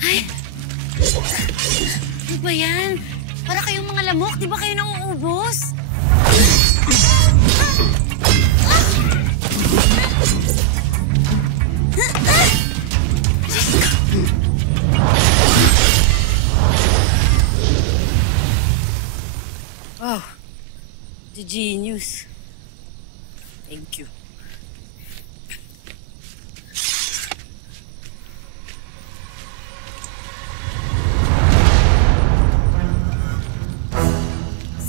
Ay! Ano ba yan? Para kayong mga lamok, di ba kayo nauubos? Wow, the genius. Thank you.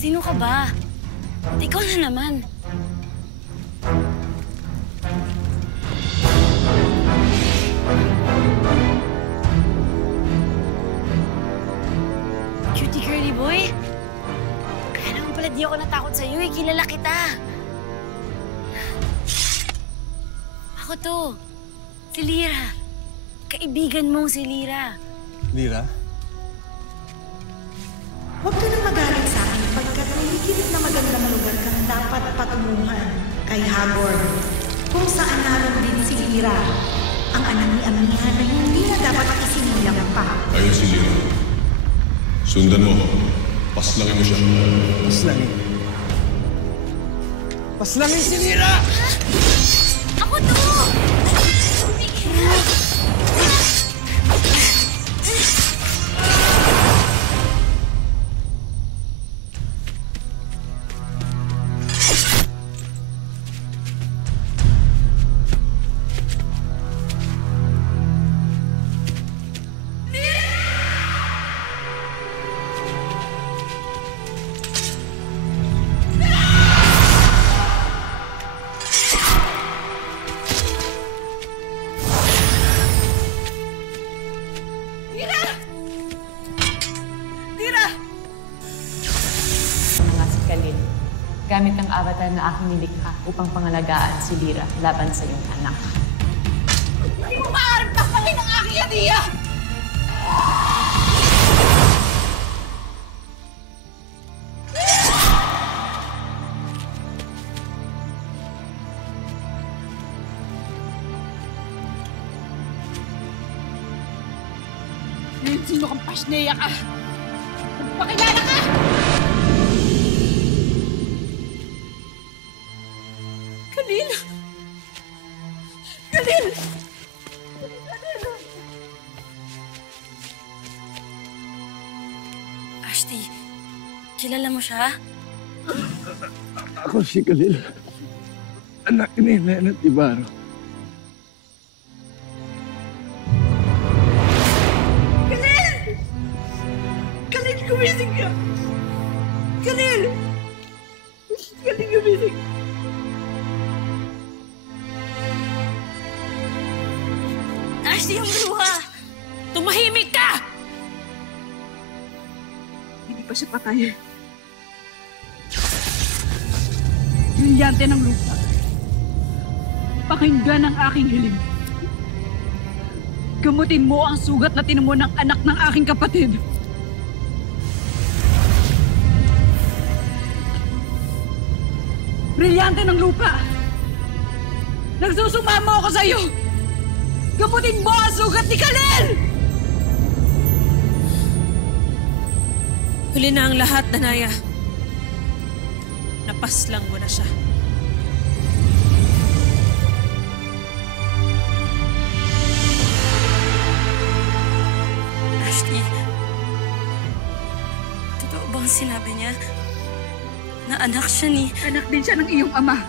Sino ka ba? Ikaw na naman. Cutie curly boy? Kaya naman pala di ako natakot sa'yo eh. Kilala kita. Ako to. Si Lyra. Kaibigan mong si Lyra. Lyra? Huwag ka nang magalit sa akin pagkat may higit na magandang lugar kang dapat patunguhan kay Hagor. Kung saan naroon din si Lyra, ang anak ni Amiha na hindi na dapat isinilang pa. Ayun si Lyra. Sundan mo. Paslangin mo siya. Paslangin? Paslangin si Lyra! Ako to! Gamit ang avatar na aking nilikha upang pangalagaan si Lyra laban sa iyong anak. Hindi mo maaaring takpangin ang aking hadiya! Sino kang pasneya ka? Magpakilala ka! Khalil! Khalil! Ashti, kilala mo siya? Ako si Khalil. Anak ni Nenat Ibarra. Khalil! Khalil, gumising ka! Khalil! Khalil, gumising! Ashti, yung bruha! Tumahimik ka! Hindi pa siya patay. Brilyante ng lupa. Pakinggan ang aking hiling. Gamutin mo ang sugat na tinamo ng anak ng aking kapatid. Brilyante ng lupa. Nagsusumamo ako sa'yo. Gamutin mo ang sugat ni Khalil! Huli na ang lahat, Danaya. Napaslang mo na siya. Ashti, totoo bang sinabi niya na anak siya ni... Anak din siya ng iyong ama.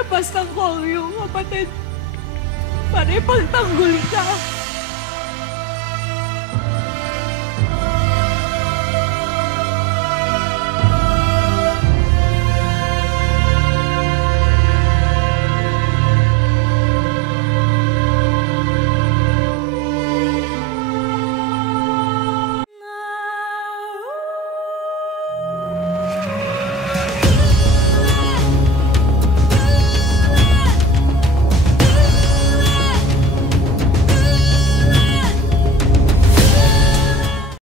Napaslang ko ang iyong kapatid para ipagtanggol ka.